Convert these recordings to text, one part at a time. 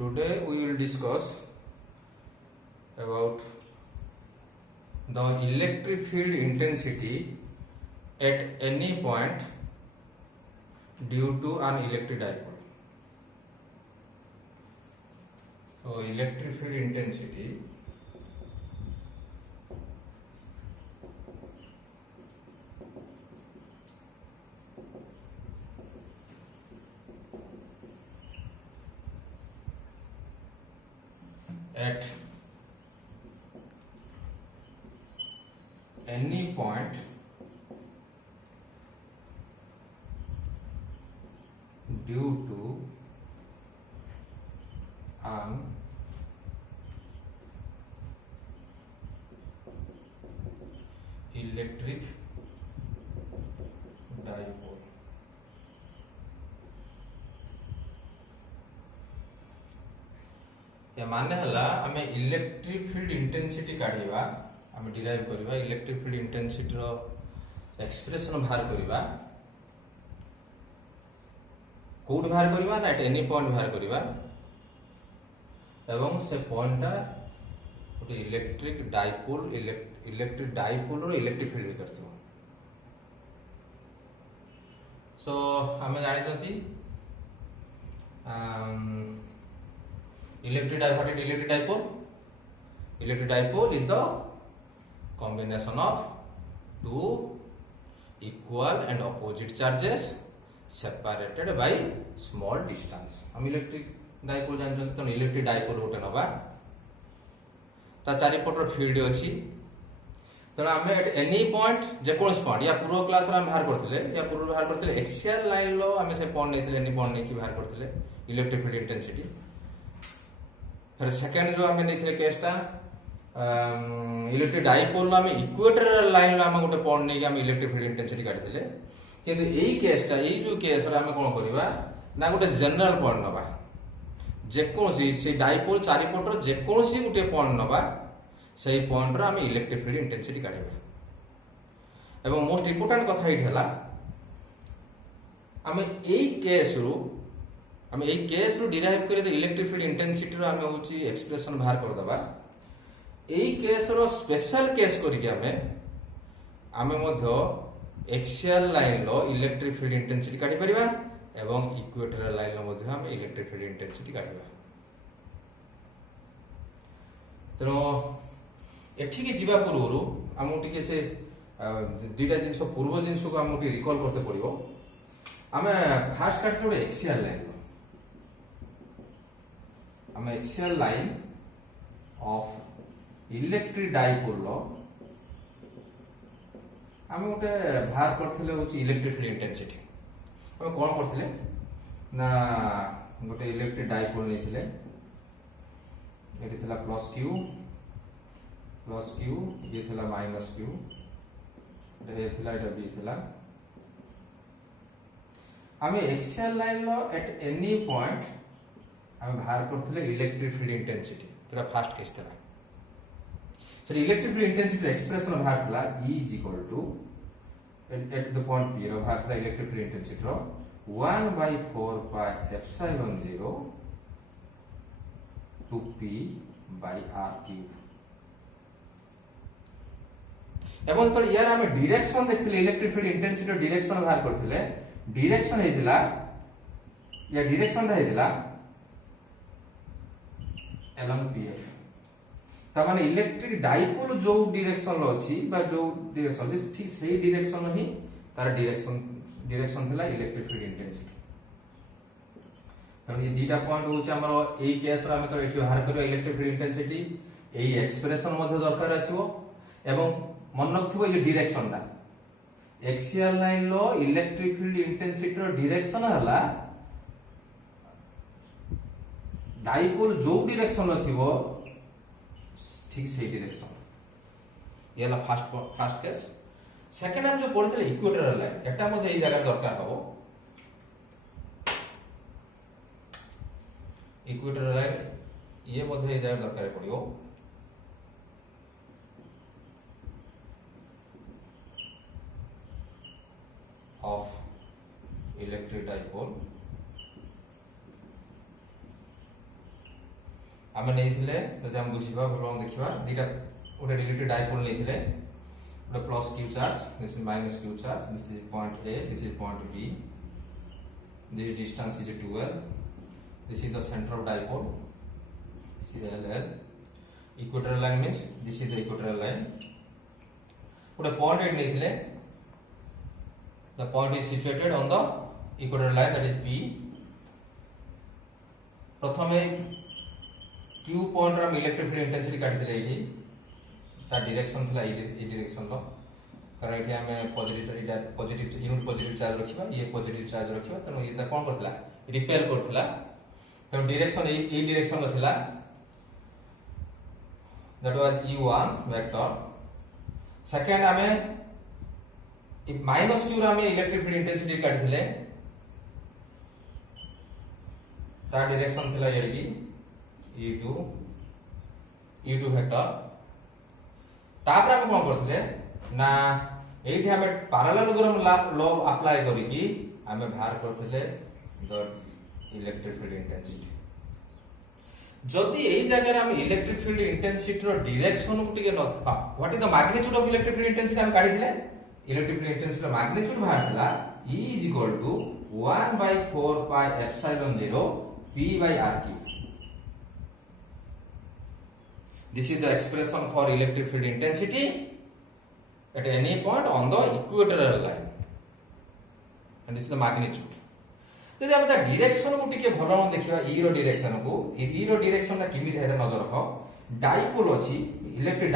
Today we will discuss about the electric field intensity at any point due to an electric dipole. So electric field intensity at any point due to an electric dipole. या माने हला हमें electric field intensity काढिबा हमें derive करबा electric field intensity रो expression बाहर करबा code बाहर करबा ना एट एनी पॉइंट बाहर करबा एवं से पॉइंटटा गोटे इलेक्ट्रिक डाइपोल रो इलेक्ट्रिक फील्ड भीतर थियो सो हमें जानि छथि electric dipole is the combination of two equal and opposite charges separated by small distance. हम इलेक्ट्रिक डाइपोल जानछन त इलेक्ट्रिक डाइपोल गोटे नबा ता चारि पटर फील्ड अछि त हमें एट एनी पॉइंट जे कोनस पॉइंट या पूर्व क्लास रे हम बाहर करथिले एक्सियल लाइन लो हमें से पॉइंट नेथिले एनी पॉइंट नै कि बाहर करथिले इलेक्ट्रिक फील्ड इंटेंसिटी फिर सेकंड जो हमें नहीं केसटा इलेक्ट्रिक डाइपोल हमें इक्वेटर लाइन लो हम गोटे पॉइंट नहीं कि हम इलेक्ट्रिक फील्ड इंटेंसिटी काढिथिले किंतु एई केसटा एई जो केस रे हम कोन करबा ना गोटे जनरल पॉइंट नबा जे कोनसी से डाइपोल चारि पटर जे कोनसी गोटे पॉइंट नबा सेही पॉइंट रे हम इलेक्ट्रिक फील्ड इंटेंसिटी काढिबा एवं मोस्ट इंपोर्टेंट कथा हिट हला हम एई केस रो हम एई केस रो डिराइव करे तो इलेक्ट्रिक फील्ड इंटेंसिटी रो हम होची एक्सप्रेशन बाहर कर दबा एई केस रो स्पेशल केस करी के हमें मध्य एक्सियल लाइन लो इलेक्ट्रिक फील्ड इंटेंसिटी काढी परिबा एवं इक्वेटोरियल लाइन लो मध्य हम इलेक्ट्रिक फील्ड इंटेंसिटी काढिबा तनो एठी के जीवा पूर्वरु हम टिके से दुईटा जिंस पूर्व जिंस को हम टिके रिकॉल करते पड़िबो हमें फास्ट काटले एक्सियल लाइन हम axial line of electric dipole हम गोटे बाहर करथिले होची इलेक्ट्रिक फील्ड इंटेंसिटी हम कोन करथिले ना गोटे इलेक्ट्रिक डाइपोल नेथिले एटी थिला प्लस क्यू ये थिला माइनस क्यू ए थिला एटा बी थिला हम एक्सियल लाइन लो एट एनी पॉइंट हम बाहर करथिले इलेक्ट्रिक फील्ड इंटेंसिटी पूरा फास्ट केस था so electric field intensity expression बाहर थला E is equal to at the point P रो बाहर थला इलेक्ट्रिक फील्ड इंटेंसिटी रो 1/4 pi epsilon 0 two P by R cube एवं तो यार हम डायरेक्शन देखथिले इलेक्ट्रिक फील्ड इंटेंसिटी डायरेक्शन बाहर करथिले डायरेक्शन हेतिला या डायरेक्शन दा हेतिला along PF ता माने इलेक्ट्रिक डाइपोल जो डायरेक्शन लो अछि बा जो डायरेक्शन जे ठीक सही डायरेक्शन ही तार डायरेक्शन थिला इलेक्ट्रिक फील्ड इंटेंसिटी तने ये दीटा पॉइंट होछ हमर एई केस रा हम तो एठी बाहर करियो इलेक्ट्रिक फील्ड इंटेंसिटी एई एक्सप्रेशन मध्ये दरकार आसीबो एवं मन रखथिबो ये डायरेक्शन दा एक्सियल लाइन लो इलेक्ट्रिक फील्ड इंटेंसिटी रो डायरेक्शन हला डाइपोल जो डायरेक्शन लो थिबो ठीक सही डायरेक्शन ये ला फास्ट केस सेकंड हम जो पढ़ितले इक्वेटोरियल लाइन एटा मध्ये एई जगह दरकार हबो इक्वेटोरियल लाइन ये मध्ये एई जगह दरकार पड़िबो ऑफ इलेक्ट्रिक डाइपोल आमे नेइथिले जदि हम बुझिबा भलो देखिबा दीटा गोटे रिलेटेड डाइपोल नेइथिले गोटे plus q charge this is minus q charge this is point A this is point B this distance is 12 this is the center of dipole CLL equatorial line means this is the equatorial line गोटे point at नेइथिले the point is situated on the equatorial line that is P प्रथमे Q point रा electric field intensity काटिथिले एठी ता direction थिला ए direction लो कारण एठी हमें पॉजिटिव यूनिट पॉजिटिव चार्ज रखिबा ये पॉजिटिव चार्ज रखिबा तनो ये कोन करथिला रिपेल करथिला तनो डायरेक्शन ए डायरेक्शन लो थिला that was u1 vector second हमें माइनस q रा में इलेक्ट्रिक फील्ड इंटेंसिटी काटिथिले ता डायरेक्शन थिला एडी e2 वेक्टर तापर हम कोन करथिले ना एठी हमें पैरेललोग्राम लॉ अप्लाई करी कि हमें बाहर करथिले द इलेक्ट्रिक फील्ड इंटेंसिटी जदि एई जगह हम इलेक्ट्रिक फील्ड इंटेंसिटी रो डायरेक्शन को टिके न what is the magnitude of electric field intensity हम काटिथिले इलेक्ट्रिक फील्ड इंटेंसिटी रो मैग्नीट्यूड बाहर थिला E is equal to 1 by 4 pi epsilon 0 P by RQ. This is the expression for electric field intensity at any point on the equatorial line, and this is the magnitude. जदि हम direction को टिके भलो देखिबा E रो direction को E रो direction ता किमि हेता नजर रखो डाइपोल अछि इलेक्ट्रिक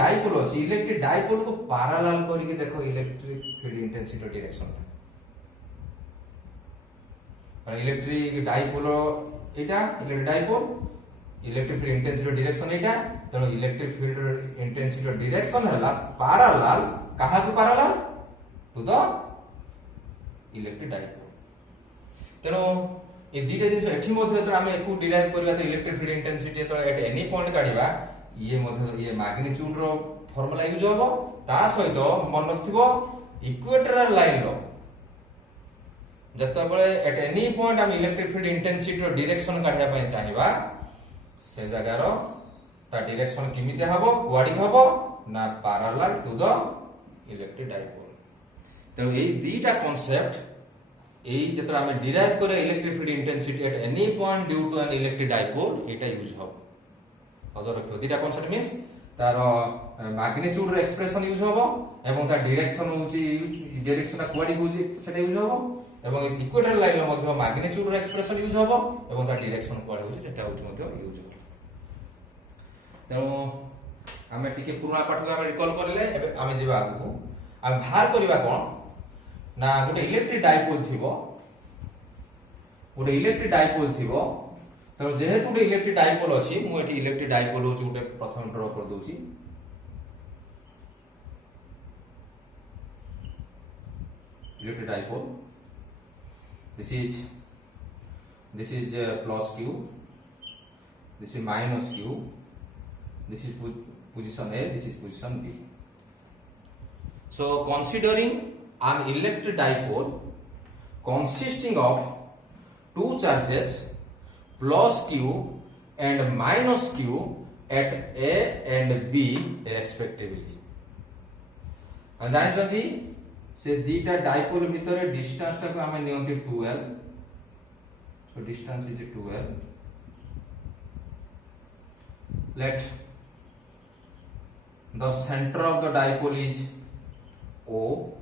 डाइपोल को पैरेलल करी के देखो इलेक्ट्रिक फील्ड इंटेंसिटी डायरेक्शन और इलेक्ट्रिक डाइपोल एटा इलेक्ट्रिक फील्ड इंटेंसिटी डायरेक्शन एटा तनो इलेक्ट्रिक फील्ड इंटेंसिटी डायरेक्शन हला पैरेलल कहा को parallel to the electric dipole तनो ए दीटा जिंस एठी मध्ये तो हम एकु डिराइव करबा तो इलेक्ट्रिक फील्ड इंटेंसिटी तो एट एनी पॉइंट काढिबा ये मध्ये ये मैग्नीट्यूड रो फार्मूला यूज होबो ता सहित मन रखथिबो इक्वेटोरियल लाइन रो जत्ता बळे एट एनी पॉइंट हम इलेक्ट्रिक फील्ड इंटेंसिटी रो डायरेक्शन काढिया पय चाहिबा से जगह रो ता डायरेक्शन किमिते हबो कुआडी हबो ना parallel to the electric dipole तो ए दीटा कांसेप्ट ए जतरा हम डिराइव करे electric field intensity at any point due to an electric dipole एटा यूज हो अदर रखो दीटा कांसेप्ट मींस तार मैग्नीट्यूड रो एक्सप्रेशन यूज होबो एवं ता डायरेक्शन होची डायरेक्शन कुआडी होची सेटा यूज होबो एवं इक्वेटोरियल लाइन रो मध्ये मैग्नीट्यूड रो एक्सप्रेशन यूज होबो एवं ता डायरेक्शन कुआडी होची सेटा होची मध्ये यूज होबो तेनो हमें टिके पुराना पाठ को हम रिकॉल करले एबे हम जेबा आगु हम बाहर करबा कोन ना गोटे इलेक्ट्रिक डाइपोल थिबो तो जेहेतु गोटे इलेक्ट्रिक डाइपोल अछि मु एठी इलेक्ट्रिक डाइपोल होची गोटे प्रथम ड्रा कर दोची electric dipole this is plus q this is minus q this is position A this is position B so considering an electric dipole consisting of two charges plus q and minus q at A and B respectively and जानि जदि से दीटा dipole भितर distance टाको हम नियंति 2l so distance is 2l let the center of the dipole is O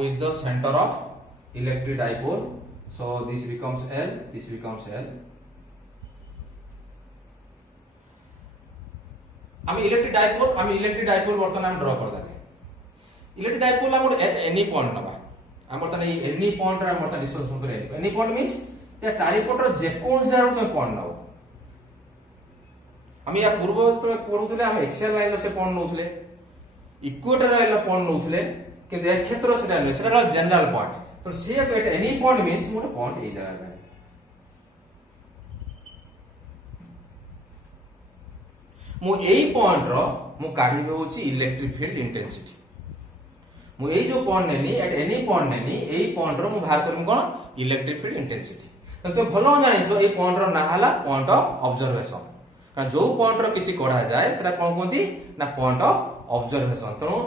is the center of electric dipole so this becomes L this becomes L हम electric dipole वर्तमान हम draw कर देले electric dipole हम eight any point नबा हम वर्तमान any point रे हम वर्तमान डिस्कशन करे एनी पॉइंट मींस या चारि पटर जे कोन जारो तो पॉइंट नबो हम या पूर्व पढुथले हम एक्सियल लाइन से पॉइंट नउथले इक्वेटोरियल लाइन पॉइंट नउथले कि ए क्षेत्र सेटा नै सेटा जनरल पॉइंट तो से eight any point means more point A जगह रे मु एई पॉइंट रो मु काढिबे होची इलेक्ट्रिक फील्ड इंटेंसिटी मु एई जो पॉइंट नेनी एट एनी पॉइंट नेनी एई पॉइंट रो मु बाहर करम कोन इलेक्ट्रिक फील्ड इंटेंसिटी तो भल जानिछ ए पॉइंट रो ना हला पॉइंट ऑफ ऑब्जर्वेशन कारण जो पॉइंट रो किछि करा जाय सेटा कोन कोंती ना पॉइंट ऑफ ऑब्जर्वेशन तनो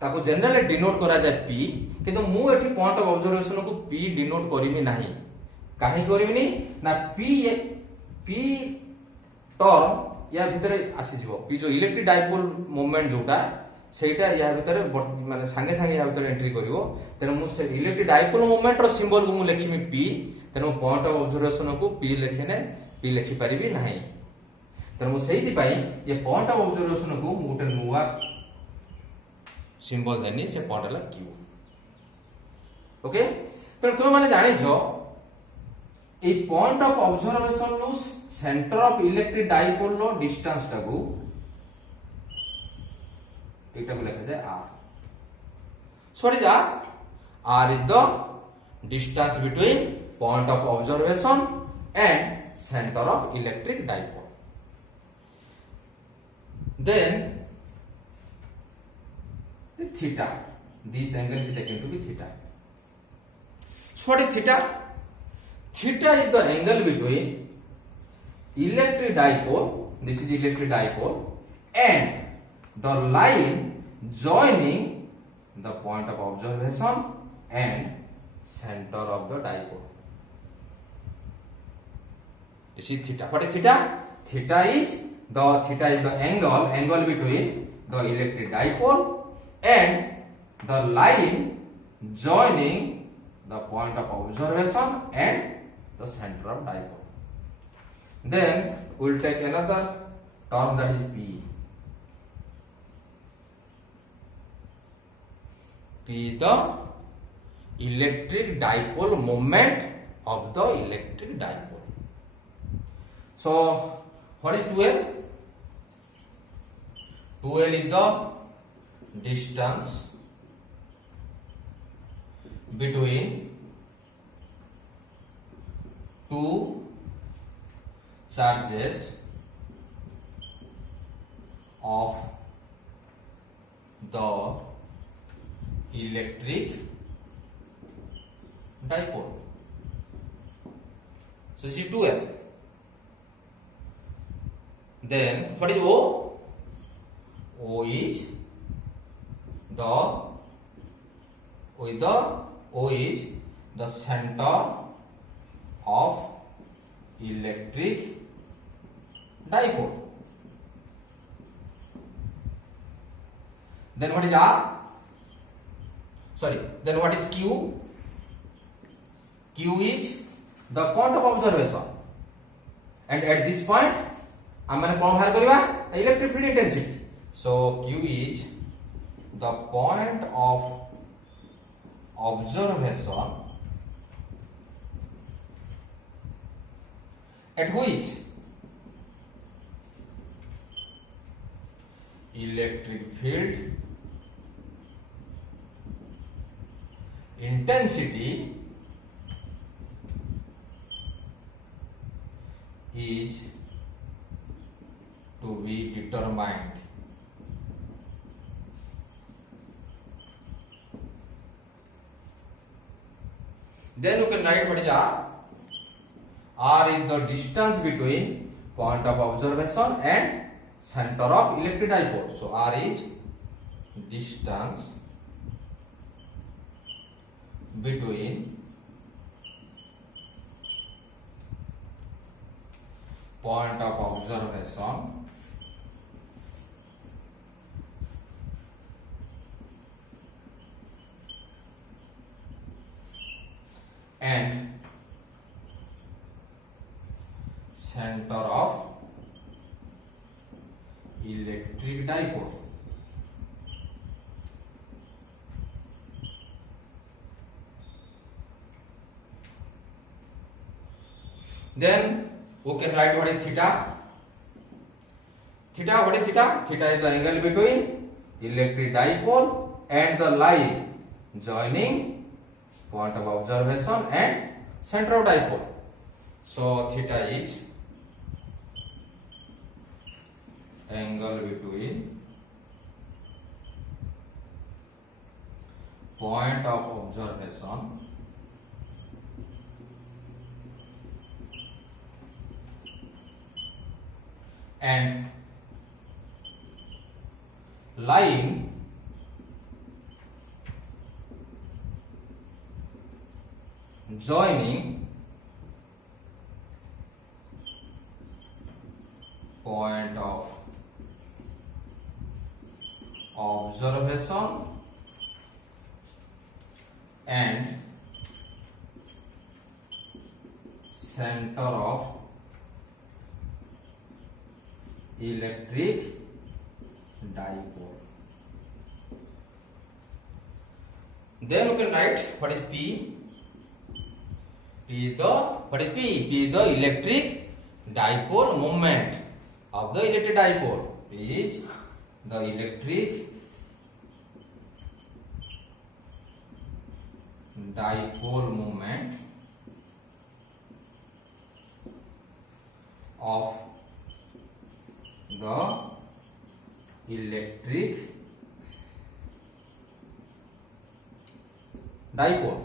ताको जनरली डिनोट करा जाय पी किंतु मु एठी पॉइंट ऑफ ऑब्जर्वेशन को पी डिनोट करबी नाही काहे करबिनी ना पी टर्म या भितरे आसी जीवो पी जो इलेक्ट्रिक डाइपोल मोमेंट जोटा सेटा या भितरे माने संगे संगे या भितरे एंट्री करिवो तेनु मु से इलेक्ट्रिक डाइपोल मोमेंट रो सिंबल को मु लिखिमी पी तेनु पॉइंट ऑफ ऑब्जर्वेशन को पी लिखिने पी लिखि परिबी नाही तेनु मु सेहिति पई ये पॉइंट ऑफ ऑब्जर्वेशन को मु गोटे नुवा सिंबल देनी से पॉइंट हला क्यू ओके तो तुम माने जानि छो ए पॉइंट ऑफ ऑब्जर्वेशन नु सेंटर ऑफ इलेक्ट्रिक डाइपोल रो डिस्टेंस टाकू एटा को लिखा जाय r so what is r is the distance between point of observation and centre of electric dipole then theta this angle is taken to be theta so what is theta theta is the angle between electric dipole this is electric dipole and the line joining the point of observation and center of the dipole this is theta what is theta theta is the angle between the electric dipole and the line joining the point of observation and the center of dipole. Then we will take another term that is P. P the electric dipole moment of the electric dipole. So what is 2L? 2L is the distance between two charges of the electric dipole. So this is 2L. Then what is O? O is O is the center of electric dipole. Then what is R? Sorry. Then what is Q? Q is the point of observation. And at this point, आमने कौन बाहर करिबा electric field intensity. So Q is the point of observation at which electric field intensity is to be determined. Then you can write what is R. R is the distance between point of observation and center of electric dipole. So R is distance between point of observation and center of electric dipole. Then we can write what is theta. Theta, what is theta? Theta is the angle between electric dipole and the line joining point of observation and center of dipole. So theta is angle between point of observation and line joining point of observation and center of electric dipole. Then you can write what is P. P is the electric dipole moment of the electric dipole. P is the electric dipole moment of the electric dipole,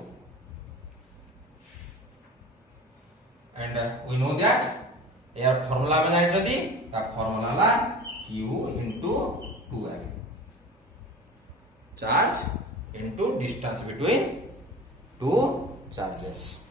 and we know that air formula में जानिछथि ता formula ला q into 2m, charge into distance between two charges.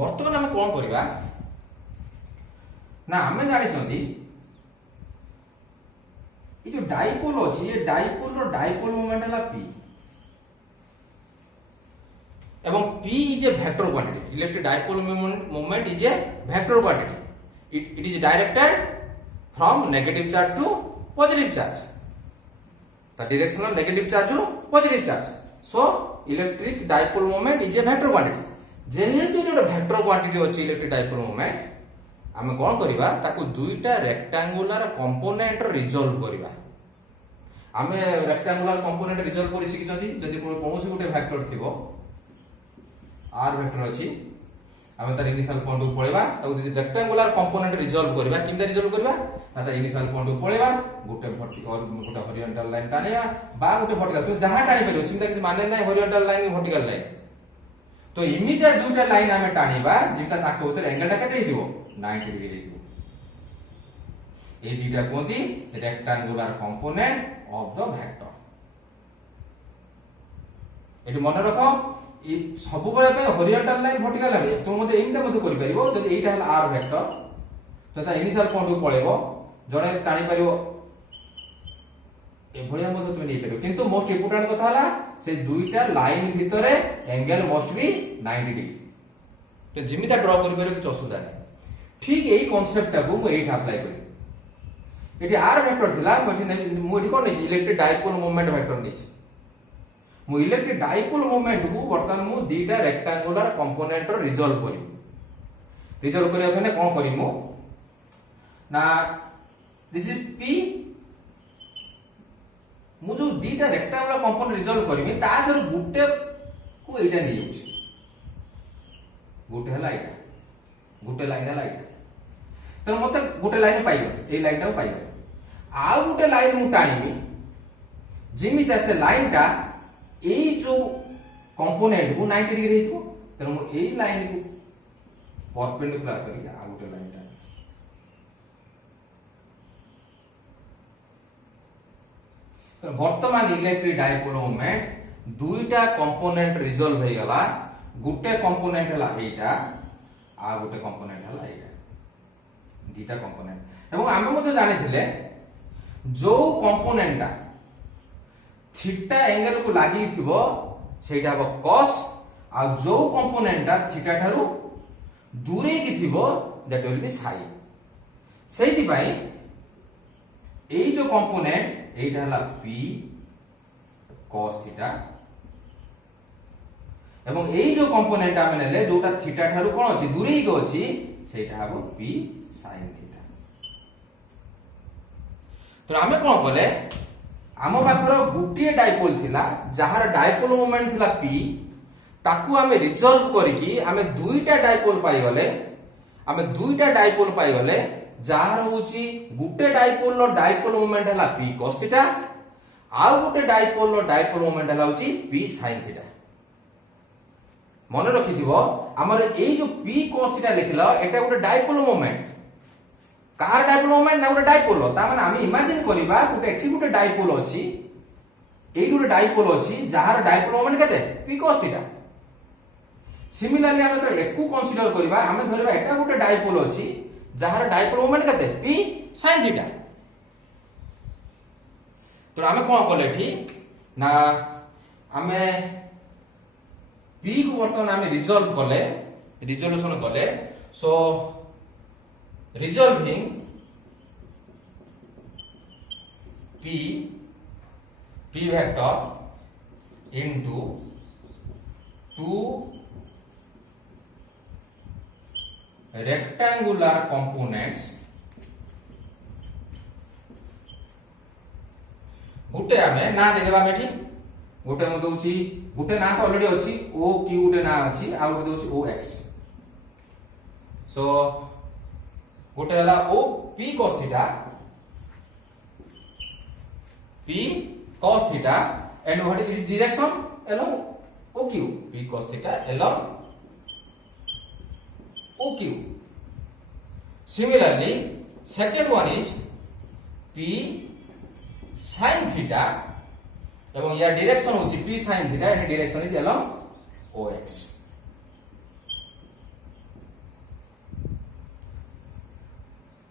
बर्तमान आम कौन करवा ना आम जानी जो डाइपोल अच्छी ये डाइपोल रो डाइपोल मोमेंट है पी एवं p is a vector quantity. Electric dipole moment is a vector quantity. It is directed from negative charge to positive charge. The direction of negative charge to positive charge. So electric dipole moment is a vector quantity. जेहेतु गोटे vector quantity अच्छी electric dipole moment आम कौन करवा ताकू दुईटा rectangular component resolve करवा. आम रेक्टांगुलर कंपोनेंट रिजल्व कर शिखी जदि कौन गोटे वेक्टर थी आर वेक्टर अच्छी आम तार इनिशियल पॉइंट को पळेबा रेक्टांगुलर कंपोनेंट रिजल्व करवा. किंदा रिजल्व करवा ना तार इनिशियल पॉइंट को पळेबा गोटे वर्टिकल गोटे हॉरिजॉन्टल लाइन टाणिया बा गोटे वर्टिकल तुम जहां टाणी परियो सिंदा किछि माने नै हॉरिजॉन्टल लाइन वर्टिकल लाइन. तो इमिजिया दुटा लाइन आमे टाणीबा जिता ताको उतर एंगलटा केते हिदिबो 90 डिग्री हिदिबो. ए दुटा कोंती rectangular component of the vector. एटी मन रखो इ सब बेले पे हॉरिजॉन्टल लाइन वर्टिकल लाइन तुम मते एमिता मते करि परिबो. जदि एटा हला आर वेक्टर तो ता इनिशियल पॉइंट को पळेबो जणे टाणी परिबो ए भलिया मते तुम नै परिबो. किंतु मोस्ट इंपोर्टेंट कथा हला से दुईटा लाइन भितरे एंगल मस्ट बी 90 डिग्री. तो जिमिता ड्रॉ करि परिबो कि असुविधा नै. ठीक एई कांसेप्ट को मु एठा अप्लाई करी. एटी आर वेक्टर थिला मु एठी कोन इलेक्ट्रिक डाइपोल मोमेंट वेक्टर नै. मु इलेक्ट्रिक डाइपोल मोमेंट को वर्तमान मु दुईटा रेक्टांगुलर कंपोनेंट रो रिजल्व करी. रिजल्व करिया कने कोन करी मु ना दिस इज पी. मु जो दुईटा रेक्टांगुलर कंपोनेंट रिजल्व करबी ता धर गुटे को एटा नै जाउछ. गुटे हला एटा गुटे लाइन हला एटा. तो मते गुटे लाइन पाइयो ए लाइन टा पाइयो. आ गुटे लाइन मु टाणीबी जिमिता से लाइन टा ए जो कंपोनेंट को 90 डिग्री हेतु. तो मु ए लाइन को परपेंडिकुलर करी आ गुटे लाइन टा तो वर्तमान इलेक्ट्रिक डाइपोल मोमेंट दुईटा कंपोनेंट रिजल्व हो गला. गुटे कंपोनेंट हला एटा आ गुटे कंपोनेंट हला एटा दुईटा कंपोनेंट. एवं आमे मते जानिथिले जो कंपोनेंट थीटा एंगल को लागि थिबो सेटा हो cos आ जो कंपोनेंट थीटा थारु दूरे की थिबो दैट विल बी sin. सेहि पई एई जो कंपोनेंट एटा हला p cos थीटा एवं एई जो कंपोनेंट आमे नेले जोटा थीटा थारु कोन अछि दूरे की अछि सेटा हबो p sin थीटा. तो आमे कोन बोले आम पाखर गोटे डाइपोल थिला जार डाइपोल मोमेंट थिला p ताकू आमे रिजल्व करिकी आमे दुईटा डाइपोल पाई गले जार होची गुटे डाइपोल रो डाइपोल मोमेंट हला p cos थीटा आउ गुटे डाइपोल रो डाइपोल मोमेंट हला होची p sin थीटा। मन रखिथिबो हमर एई जो p cos थीटा लिखलो एटा गुटे dipole moment car dipole moment ना गुटे डाइपोल ता माने आमी इमेजिन करिबा गुटे एठी गुटे डाइपोल अछि एई गुटे डाइपोल अछि जार डाइपोल मोमेंट केते p cos थीटा। सिमिलरली हम तो एकू कंसीडर करिबा हम धरिबा एटा गुटे डाइपोल अछि जार डाइपोल मोमेंट केते p sin थीटा। तो हम कोन करले एठी ना हमें p को वर्तमान हमें रिजॉल्व करले रिजोल्यूशन करले so resolving p vector into 2 rectangular components गुटे आमे ना दे देबा मेठी गुटे म दोउची गुटे ना तो ऑलरेडी अछि o q गुटे ना अछि आ गुटे दोउची o x सो गुटे हला o p cos theta and what is its direction along o q p cos theta along o q. Similarly second one is p sin theta এবং ইয়ার ডিরেকশন হচ্ছে p sin theta and direction is along ox.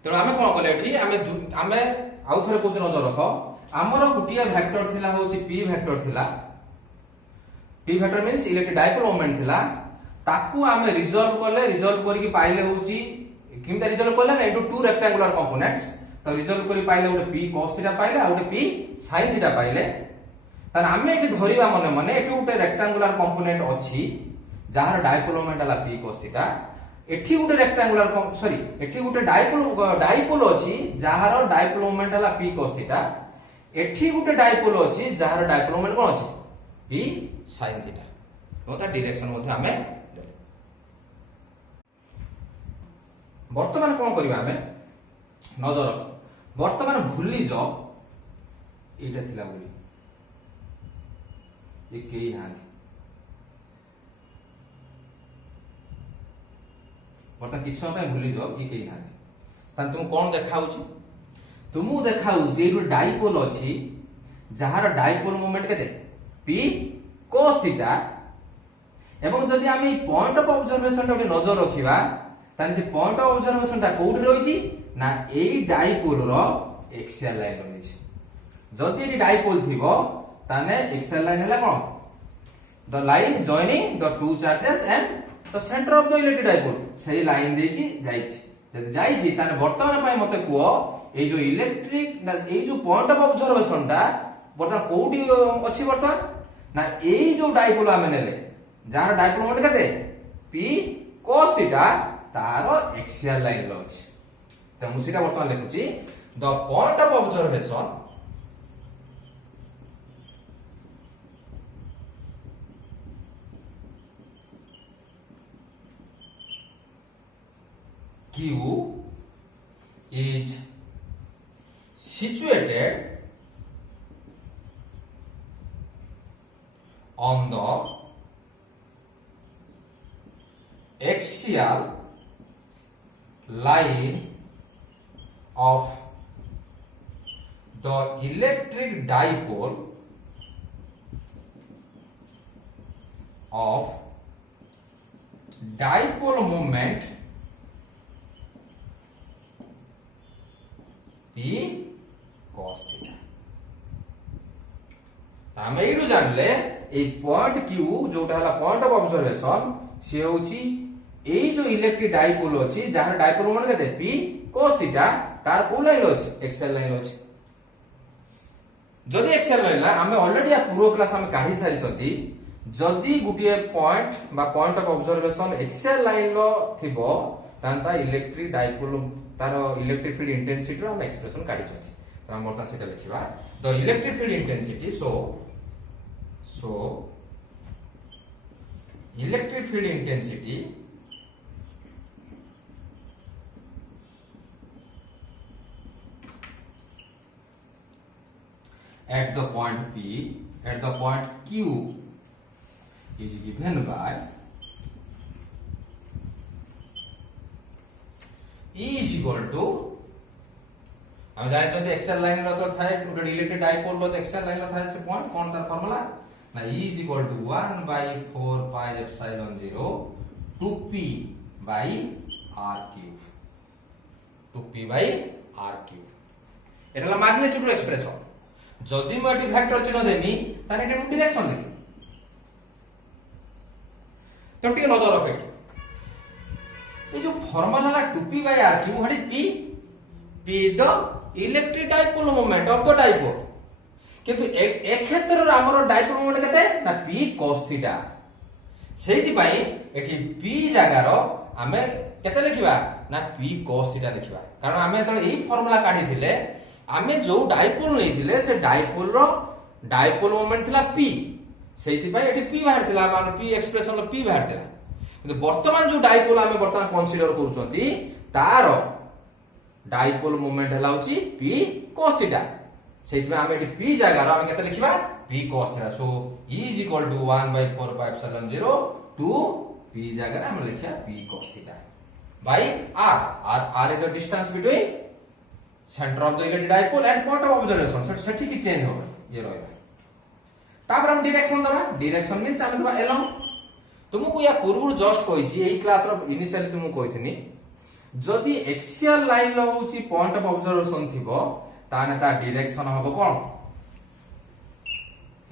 तो आमे कोन करले एठी आमे आउ थरे coach नजर रख हमर गुटिया वेक्टर थिला होची p वेक्टर थिला p vector means electric dipole moment थिला ताकू आमे रिजॉल्व करी पाइले होची किमता रिजॉल्व करले ना इनटू टू रेक्टेंगुलर कंपोनेंट्स तो रिजॉल्व करी पाइले गोटे p cos थीटा पाइले आ गोटे p sin थीटा पाइले तान आमे एठी धरिबा मने मने एठी गोटे रेक्टेंगुलर कंपोनेंट अछि जहार डाइपोल मोमेंट हला p cos थीटा एठी गोटे रेक्टेंगुलर सॉरी एठी गोटे डाइपोल अछि जहार डाइपोल मोमेंट हला p cos थीटा एठी गोटे डाइपोल अछि जहार डाइपोल मोमेंट कोन अछि p sin थीटा ओता डायरेक्शन मध्ये हमें देले। वर्तमान कोन करबा हमें नजर वर्तमान भूली जाओ एटा थिला बोली ये केई ना वर्तमान किछ समय भूली जाओ ये केई ना तन तुम कोन देखाउछु तुमु देखाउछु ए डाइपोल अछि जहार डाइपोल मोमेंट केते p cos थीटा एवं जदि आमे पॉइंट ऑफ ऑब्जर्वेशन टा नजर रखिबा ताने से पॉइंट ऑफ ऑब्जर्वेशन टा कोउठी रहिछि ना एई डाइपोल रो एक्सियल लाइन रहिछि जदि एई डाइपोल थिबो ताने एक्सियल लाइन हला कोन the line joining the two charges and the centre of the electric dipole सेही लाइन देकी जाइछि जदि जाइछि ताने वर्तमान पय मते कुओ एई जो इलेक्ट्रिक ना एई जो पॉइंट ऑफ ऑब्जर्वेशन टा वर्तमान कोउठी अछि वर्तमान ना एई जो डाइपोल आमे नेले जार डाइपोल मोमेंट केते p cos थीटा तारो एक्सियल लाइन लो अछि त मु सिटा वर्तमान लिखुची the point of observation q is situated on the axial line of the electric dipole of dipole moment p cos theta आमे एडु जानले ए पॉइंट q जोटा हला पॉइंट ऑफ ऑब्जर्वेशन से होची ए जो इलेक्ट्रिक डाइपोल अछि जहार डाइपोल मोमेंट केते p cos थीटा तार को लाइन अछि एक्सियल लाइन अछि जदि एक्सियल लाइन ला हमें ऑलरेडी आ पूर्व क्लास हम काढी सारी छथि जदि गुटिए पॉइंट बा point of observation axial line लो थिबो तांता इलेक्ट्रिक डाइपोल तार इलेक्ट्रिक फील्ड इंटेंसिटी रो हम एक्सप्रेशन काढी छथि हम बर्तमान से लिखा the electric field intensity so electric field intensity at the point P at the point Q is given by E is equal to हम जाने चाहते एक्सेल लाइन रो तो थाए गोटे इलेक्ट्रिक डाइपोल रो तो एक्सेल लाइन रो थाए से पॉइंट कोन तार फार्मूला ना E is equal to 1 by 4 pi epsilon 0 2p by r cube 2p by r cube Etah La magnitude expression जदि मैं एटी वेक्टर चिन्ह देनी ताने एटी डायरेक्शन लिखी तो टिके नजर रखे ये जो फॉर्मूला ला 2p by r cube what is p p the electric dipole moment of the dipole किंतु ए क्षेत्र रे हमर डाइपोल मोमेंट केते ना p cos थीटा सेति पई एठी p जगह रो हमें केते लिखिबा ना p cos थीटा लिखिबा कारण हमें तो एई फार्मूला काढी थिले आमे जो डाइपोल नहीं थिले से डाइपोल रो डाइपोल मोमेंट थिला p सेति पई एठी p बाहर थिला मान p एक्सप्रेशन लो p बाहर थिला किंतु वर्तमान जो डाइपोल आमे वर्तमान कंसीडर करूचंती तार डाइपोल मोमेंट हला होची p cos थीटा सेति पई आमे एठी p जगह रो आमे केते लिखिबा p cos theta so E is equal to 1 by 4 pi epsilon 0 to p जगह रे हम लिखिया p cos theta by r is the distance between centre of the electric dipole and point of observation सेठी की change होगा ये रहबा तापर हम डायरेक्शन दबा डायरेक्शन मींस हम दबा एलोंग तुमको या पूर्व जस्ट कहिछि एई क्लास रो इनिशियली तुमको कहिथिनी जदि एक्सियल लाइन लो होची पॉइंट ऑफ ऑब्जर्वेशन थिबो ताने ता डायरेक्शन होबो कोन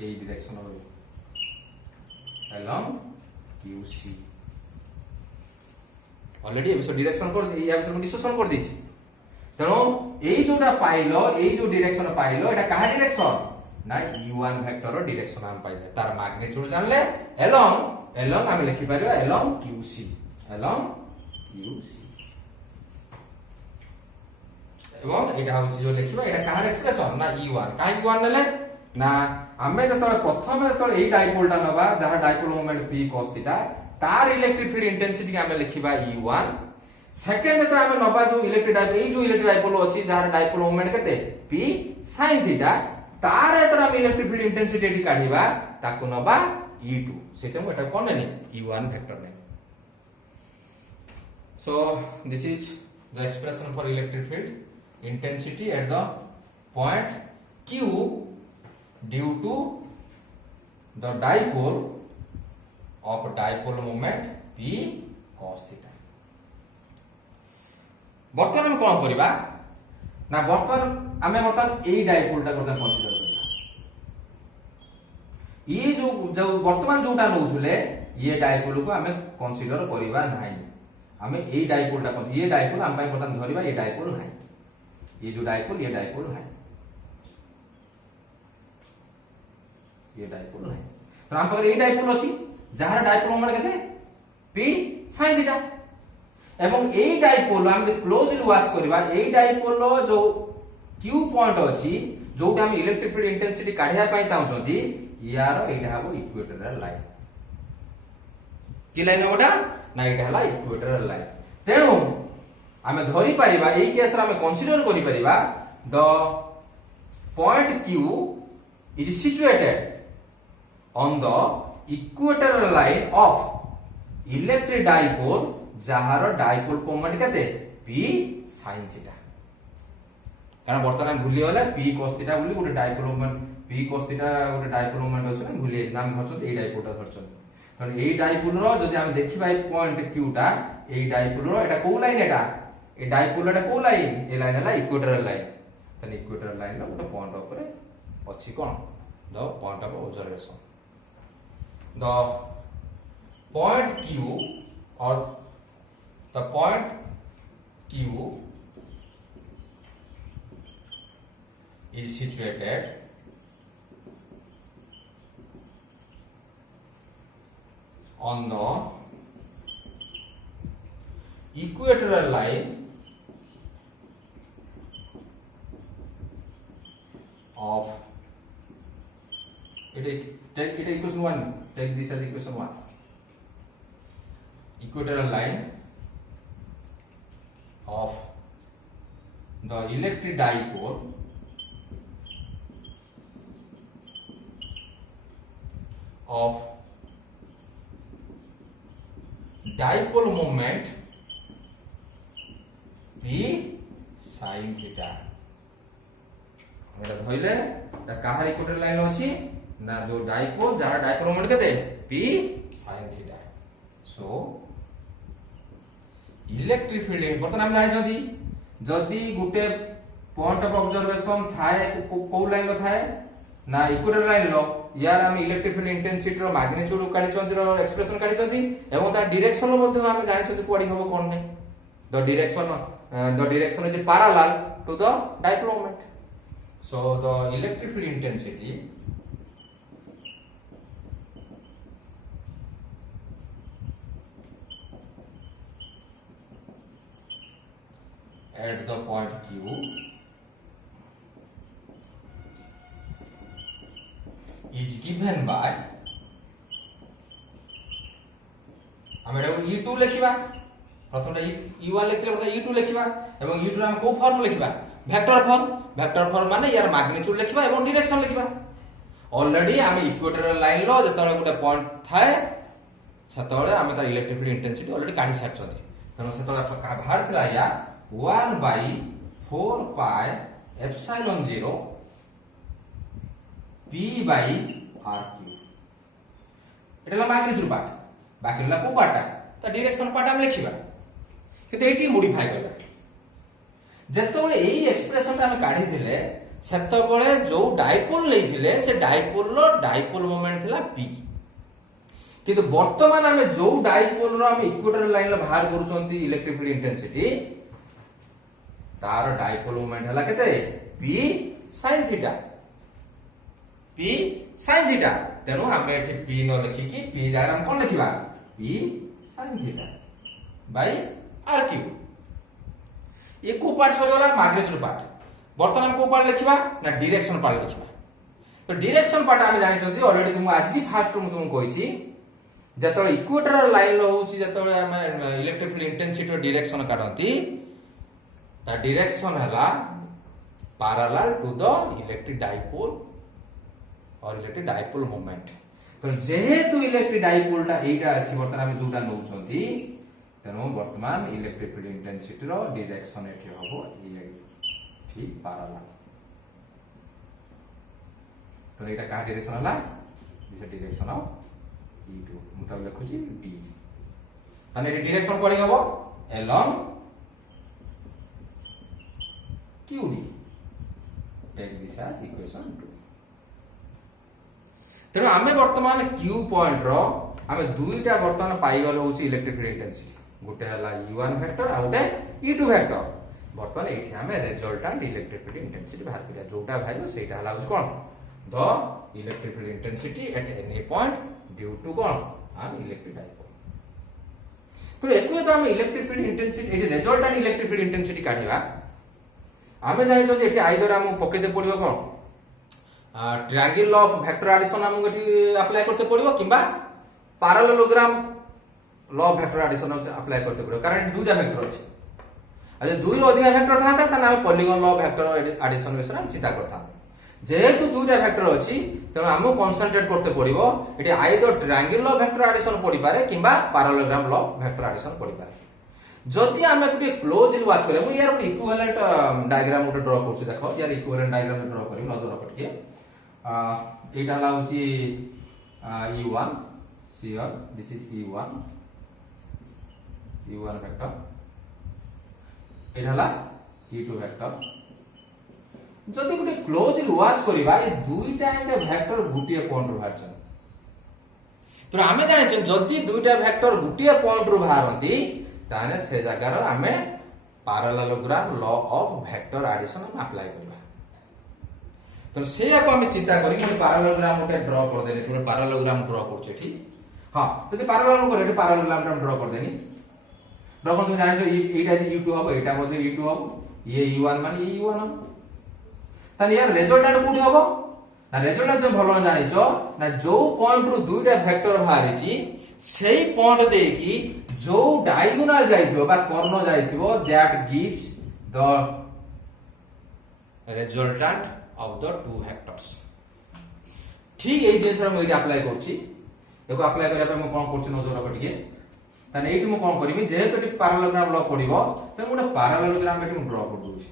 एई डायरेक्शन होबो एलोंग QC ऑलरेडी एबिसो डायरेक्शन कर एई एबिसो डिस्कशन कर दिछि तेणु यही जोटा पाइलो यही जो डायरेक्शन पाइलो एटा कहा डायरेक्शन ना u1 वेक्टर रो डायरेक्शन हम पाइले तार मैग्नीट्यूड जानले एलोंग हम लिखि परिबा एलोंग QC एवं एटा होची जो लिखिबा एटा कहा एक्सप्रेशन ना u1 काहे u1 नेले ना हमें जतले प्रथम जतले एई डाइपोलटा नबा जहा dipole moment p cos theta तार इलेक्ट्रिक फील्ड इंटेंसिटी के हमें लिखिबा u1 सेकेंड जतले हमें नबा जो इलेक्ट्रिक डाइपोल एई जो इलेक्ट्रिक डाइपोल अछि जहा डाइपोल मोमेंट केते p sin थीटा तार एतरा हम इलेक्ट्रिक फील्ड इंटेंसिटी एटी काढिबा ताकू नबा e2 सेते हम एटा कोन नेनी e1 वेक्टर ने so this is the expression for electric field intensity at the point q due to the dipole of dipole moment p cos theta बर्तमान हम कौन करिबा ना बर्तमान एई डाइपोलटा करता कंसीडर करिबा ये जो वर्तमान जोटा नउथले ये डाइपोल को हमें कंसीडर करिबा नाही हमें एई डाइपोलटा ये डाइपोल हम पई बर्तमान धरिबा ये डाइपोल नाही ये जो डाइपोल ये डाइपोल नाही तो हम पर एई डाइपोल अछि जहार डाइपोल मोमेंट केते p sin थीटा एवं ए डाइपोल हम क्लोजली वाच करबा ए डाइपोल जो Q पॉइंट अछि जोटा हम इलेक्ट्रिक फील्ड इंटेंसिटी काढिया पई चाहउछंती यार एटा हबो इक्वेटोरियल लाइन कि लाइन होडा ना एटा हला इक्वेटोरियल लाइन तेनु हमें धरि परिबा एई केस रा हमें कंसीडर करि परिबा the point Q is situated on the equatorial line of electric dipole जहार डाइपोल मोमेंट केते p sin थीटा कारण वर्तमान भूली गले p cos थीटा बोली गोटे dipole moment p cos theta गोटे डाइपोल मोमेंट अछि ना भूली नाम धरछन एई डाइपोलटा धरछन कारण एई डाइपोल रो जदि हम देखिबा ए पॉइंट q टा एई डाइपोल रो एटा को लाइन एटा ए डाइपोल एटा को लाइन ए लाइन हला इक्वेटोरियल लाइन तने इक्वेटोरियल लाइन रो गोटे पॉइंट ऊपर अछि कोन the point of observation the point q और the point Q is situated on the equatorial line of it equation 1, take this as equation 1, equatorial line of the electric dipole of dipole moment p sin theta धरले कहार equatorial line अच्छी ना जो dipole जहां dipole moment केते p sin theta so electric field बर्तन हम जानि जदी जदी गुटे पॉइंट ऑफ ऑब्जर्वेशन थाए को लाइन लो थाए ना इक्वेटोरियल लाइन लो यार हम इलेक्ट्रिक फील्ड इंटेंसिटी रो मैग्नीट्यूड काढी चंदी रो एक्सप्रेशन काढी चंदी एवं ता डायरेक्शन रो मध्ये हम जानि चंदी कोडी होबो कोन नै the direction is parallel to the dipole moment. So the electric field intensity at the point Q is given by हम एटा E2 लिखिबा प्रथमटा E1 लिखले बता E2 लिखिबा एवं E2 हम को फॉर्म लिखिबा वेक्टर फॉर्म माने यार मैग्नीट्यूड लिखिबा एवं डायरेक्शन लिखिबा ऑलरेडी हम इक्वेटोरियल लाइन लो जतले गुटे पॉइंट थाए सेतले हम तार इलेक्ट्रिक फील्ड इंटेंसिटी ऑलरेडी काढी सारछथि तनो सेतले बाहर थिला या 1/4 पाई एप्सिलॉन 0 p/r3 एटला मैग्नीट्यूड पार्ट बाकी ला को पार्ट ता डायरेक्शन पार्ट हम लिखिबा किंतु एटी मॉडिफाई करबा जेतबेले एई एक्सप्रेशन हम काढी थिले सेतबेले जो डाइपोल लेथिले से डाइपोल रो डाइपोल मोमेंट थिला p किंतु वर्तमान हम जो डाइपोल रो हम इक्वेटोरियल लाइन लो बाहर करूचंती इलेक्ट्रिक फील्ड इंटेंसिटी तार डाइपोल मोमेंट हला केते p sin theta p sin theta तेनु हम एठी p न लिखि कि p जागर हम कोन लिखिबा p sin theta bye r3 ये को पार्ट सरीगला मैग्नीट्यूड पार्ट बर्तमान हम को पार्ट लिखिबा ना डायरेक्शन पार्ट लिखिबा तो डायरेक्शन पार्ट हम जानि छथि ऑलरेडी तुम आज फास्ट रूम तुम कहिछि जतले इक्वेटोरियल लाइन लो होछि जतले हम इलेक्ट्रिक फील्ड इंटेंसिटी और डायरेक्शन काढंती ता डायरेक्शन हला parallel to the electric dipole और इलेक्ट्रिक डाइपोल मोमेंट तो जेहेतु इलेक्ट्रिक डाइपोल ता एटा अछि बर्तमान हम जोटा नउछंती तेनो वर्तमान इलेक्ट्रिक फील्ड इंटेंसिटी रो डायरेक्शन एठी होबो ए ठीक पैरेलल तो एटा का डायरेक्शन हला दिस डायरेक्शन ऑफ E2 मतलब लिखुची D तने डायरेक्शन कोडी होबो along QD take this as equation 2 तेनो आमे वर्तमान Q पॉइंट रो आमे दुईटा वर्तमान पाई गल होची इलेक्ट्रिक फील्ड इंटेंसिटी गोटे हला E1 वेक्टर आ गोटे E2 वेक्टर वर्तमान एठी हमें रिजल्टेंट इलेक्ट्रिक फील्ड इंटेंसिटी बाहर करिया जोटा भाइलो सेटा हला कोन the electric field intensity at any point due to कोन एन इलेक्ट्रिक डाइपोल तो एकु तो हम इलेक्ट्रिक फील्ड इंटेंसिटी एठी रिजल्टेंट इलेक्ट्रिक फील्ड इंटेंसिटी काढिबा आमे जानि जदि एठी आइदर हम पकेते पडिबो कोन ट्रायंगल ऑफ वेक्टर एडिशन हम एठी अप्लाई करते पडिबो किबा parallelogram law of vector addition apply करते पड़ो कारण दुईटा वेक्टर अछि अजे दुई अधिक वेक्टर थाता त हम polygon law of vector addition विषय हम चिंता करता जेहेतु दुईटा वेक्टर अछि त हमहु कंसंट्रेट करते पड़िबो एटी either triangle law of vector addition पड़ी पारे किबा parallelogram law of vector addition पड़ी पारे जदि हम एक क्लोज इन वाच करे मु यार एक इक्विवेलेंट डायग्राम उठे ड्रा करछु देखो यार इक्विवेलेंट डायग्राम ड्रा करी नजर रखटिए एटा हला होची E1 here this is E1 vector एहला E2 vector जदि गुटे क्लोज वाच करिबा ए दुईटा एंड वेक्टर गुटिया पॉइंट रो बाहरछन तो आमे जानि छ जदि दुईटा वेक्टर गुटिया पॉइंट रो बाहरंती ताने से जगह रो आमे parallelogram law of vector addition हम अप्लाई करबा तो से को हम चिंता करी हम पैरेललोग्राम उठे ड्रा कर देनी थोड़े पैरेललोग्राम ड्रा करछे ठीक हां यदि पैरेललोग्राम करे पैरेललोग्राम हम ड्रा कर देनी ड्रा कर जानि छ एटा जे E2 हबो एटा मध्ये E2 हबो ये E1 माने E1 हम ताने यार रिजल्टेंट कोठी हबो ना रिजल्टेंट तुम भलो जानिचो ना जो पॉइंट रु दुईटा वेक्टर बाहरिची सेही पॉइंट देकी जो डायगोनल जाइथिबो बा कर्ण जाइथिबो that gives the resultant of the two vectors ठीक एई जिंसरा मैं अप्लाई करछि देखो अप्लाई करिया पे मैं कोन करछि नजर रख टिके ताने एठी मैं कोन करबी जेहेतु टी पैरेललोग्राम लॉ पडिबो त मुने पैरेललोग्राम एठी मैं ड्रा कर दोछि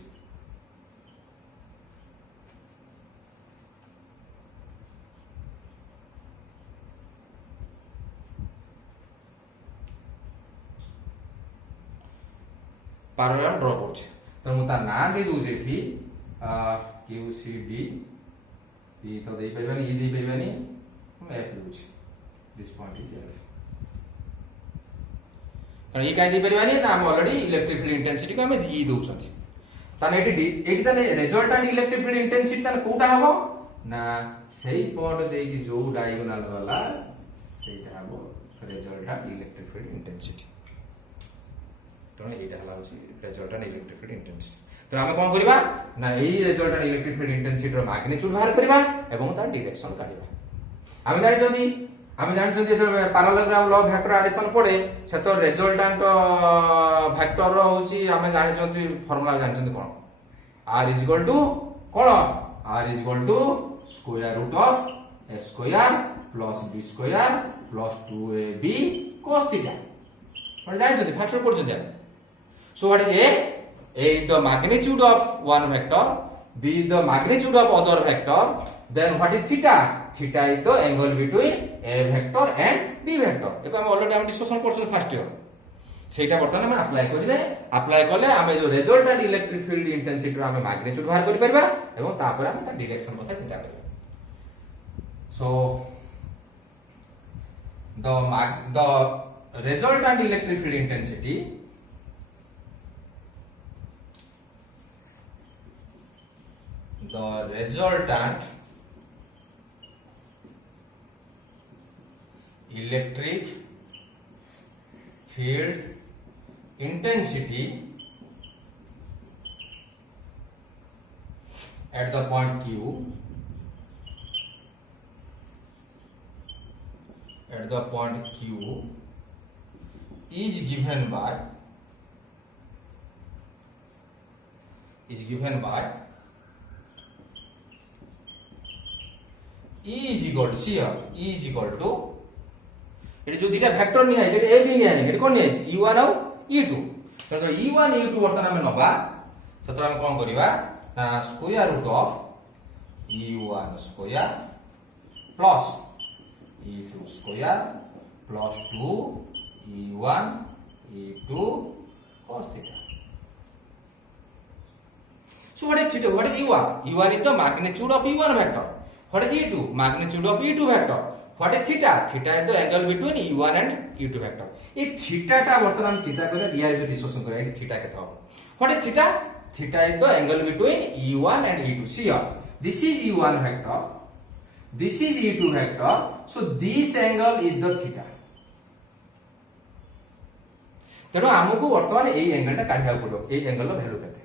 पैरेलल ड्रा करछि त मु ता ना दे दोछि एठी QCD P तो दे परबानी ई दे परबानी हम F दोछि दिस पॉइंट इज F कारण ये काय दे परबानी ना हम ऑलरेडी इलेक्ट्रिक फील्ड इंटेंसिटी को हम ई दोछथि ताने एठी ताने रिजल्टेंट इलेक्ट्रिक फील्ड इंटेंसिटी ताने कोटा हबो ना सेही पॉइंट दे कि जो डायगोनल वाला सेटा हबो रिजल्टेंट इलेक्ट्रिक फील्ड इंटेंसिटी तो एटा हला होछि रिजल्टेंट इलेक्ट्रिक फील्ड इंटेंसिटी तो आमे कोन करबा ना एई रिजल्टेंट इलेक्ट्रिक फील्ड इंटेंसिटी रो मैग्नीट्यूड बाहर करबा एवं ता डायरेक्शन काढिबा आमे जानि जति जे पैरेललोग्राम लॉ वेक्टर एडिशन पड़े से तो रिजल्टेंट वेक्टर रो होछि आमे जानि जति फार्मूला जानि जति कोन r = कोन r = square root of a square plus b square plus 2ab cos theta और जानि जति फैक्टर पड़ जति so what is a is the magnitude of one vector, b is the magnitude of other vector, then what is theta? Theta is the angle between a vector and b vector. एको हम already हम discussion करछन first year सेटा बर्तन हम apply करले हमें जो resultant electric field intensity हमें magnitude बाहर करि परबा एवं तापर हम ता डायरेक्शन कथा चिंता करबा सो the resultant electric field intensity the resultant electric field intensity at the point Q is given by E is equal to here E is equal to eighty जो दुटा वेक्टर नि है जेटे ए बी नि है eighty कोन नि है e1 और e2 तो e1 e2 वर्तमान हम नबा सत्र हम कोन करिवा ना square root of e1 square plus e2 square plus 2 e1 e2 cos theta so what is theta what is e1 is the magnitude of e1 vector what is e2 magnitude of e2 vector what is theta theta is the angle between e1 and e2 vector A theta टा वर्तमान हम चिंता करे real जो discussion करे eighty theta केते हो what is theta theta is the angle between e1 and e2 see here this is e1 vector this is e2 vector so this angle is the theta तेनो हमकु वर्तमान एई angle टा काढिया पड़ो एई angle रो value केते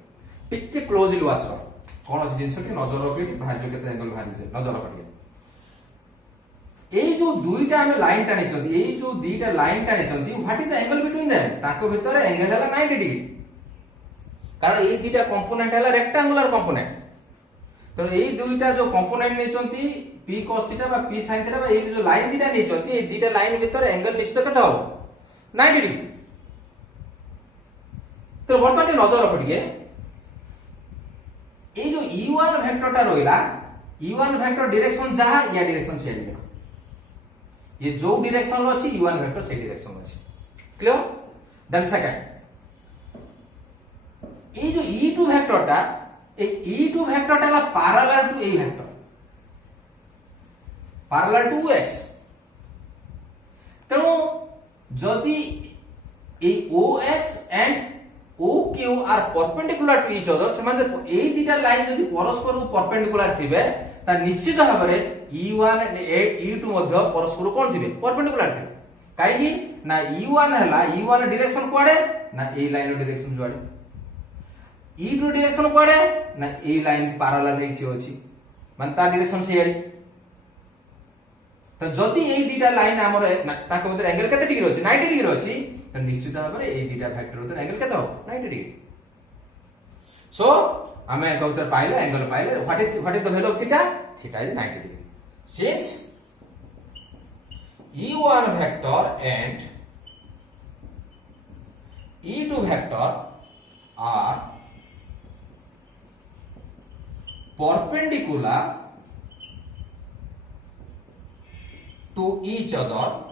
टिके closely watch कर कोन अछि जिंस के नजर रखि वैल्यू केते एंगल बाहरी नजर रखि एई जो दुईटा हम लाइन टानी चंदी एई जो दुईटा line टानी Chandi what is the angle between them ताको भीतर एंगल हला 90 डिग्री कारण एई दुईटा कंपोनेंट हला रेक्टेंगुलर कंपोनेंट तो एई दुईटा जो कंपोनेंट नै चंती p cos थीटा बा p sin थीटा बा एई जो लाइन दुईटा नै चंती एई दुईटा लाइन भीतर एंगल निश्चित केते हो 90 डिग्री तो वर्तमान नजर रख टिके ए जो e1 वेक्टर टा रोइला e1 वेक्टर डायरेक्शन जहा या डायरेक्शन से देखो ये जो डायरेक्शन लो अछि e1 वेक्टर से डायरेक्शन अछि क्लियर देन सेकंड ए जो e2 वेक्टर टा ए e2 वेक्टर टा ला पैरेलल टू ए वेक्टर पैरेलल टू x तेणु जदि ए ox and OQ are perpendicular to each other समान ए दुटा लाइन जदि परस्पर परपेंडिकुलर थिबे ता निश्चित भाबरे E1 एंड E2 मध्ये परस्पर कोन थिबे परपेंडिकुलर थिबे काहे कि ना E1 हला E1 डायरेक्शन कोडे ना ए लाइन डायरेक्शन जोडे ଇ ଟୁ ଡିରେକ୍ସନ କୁଆଡେ ନା ଏଇ ଲାଇନ ପାରାଲାଲ ହେଇଛି ଅଛି ମାନେ ତା ଡିରେକ୍ସନ ସେଇଆଡେ ତ ଯଦି ଏଇ দুইটা লাইন ଆମର ତାଙ୍କ ଭିତରେ ଆଙ୍ଗେଲ କେତେ ডিগ্রি ଅଛି 90 ডিগ্রি ଅଛି ତ ନିଶ୍ଚିତ ଭାବରେ ଏଇ দুইটা ভেক্টর ଭିତରେ ଆଙ୍ଗେଲ କେତେ ହେବ 90 ডিগ্রি সো ଆମେ ଏକ ଭିତରେ ପାଇଲେ ଆଙ୍ଗେଲ ପାଇଲେ what is the value of theta theta is 90 degree since e1 vector and e2 vector are perpendicular to each other,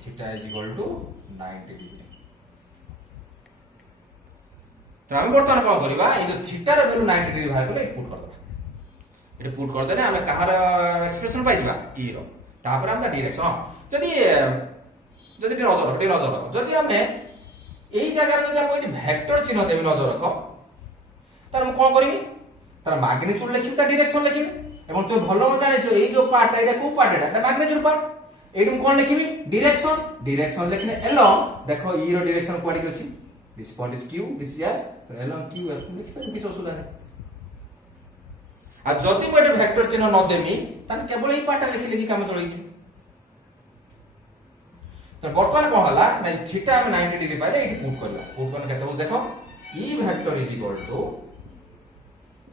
theta is equal to 90 degree. तो हम बर्तमान कौन करबा ये जो थीटा रे वैल्यू 90 डिग्री बाहर कले पुट कर दबा एटे पुट कर देने हमें कहार एक्सप्रेशन पाइ दिबा ई रो तापर हम डायरेक्शन जदी जदी नजर रख जदी हमें एई जगह रे जदी हम एटी वेक्टर चिन्ह देबी नजर रख तार हम कोन करबी तार मैग्नीट्यूड लिखिबी ता डायरेक्शन लिखिबी एवं तुम भलो म जाने जो एई जो पार्ट एटा को पार्ट एटा मैग्नीट्यूड पार्ट एडू कोन लिखिबी डायरेक्शन लिखने एलोंग देखो ई रो डायरेक्शन कोडी के अछि this point is Q this is तो एलोंग क्यू एफ लिखिबे किछ असुविधा नै आ जदी म एटा वेक्टर चिन्ह न देमी तान केवल एई पार्ट लिखि लिखि काम चलै छी तो वर्तमान कोन हला ना थीटा हम 90 डिग्री पाइले एटी पुट करला केते हो देखो E vector is equal to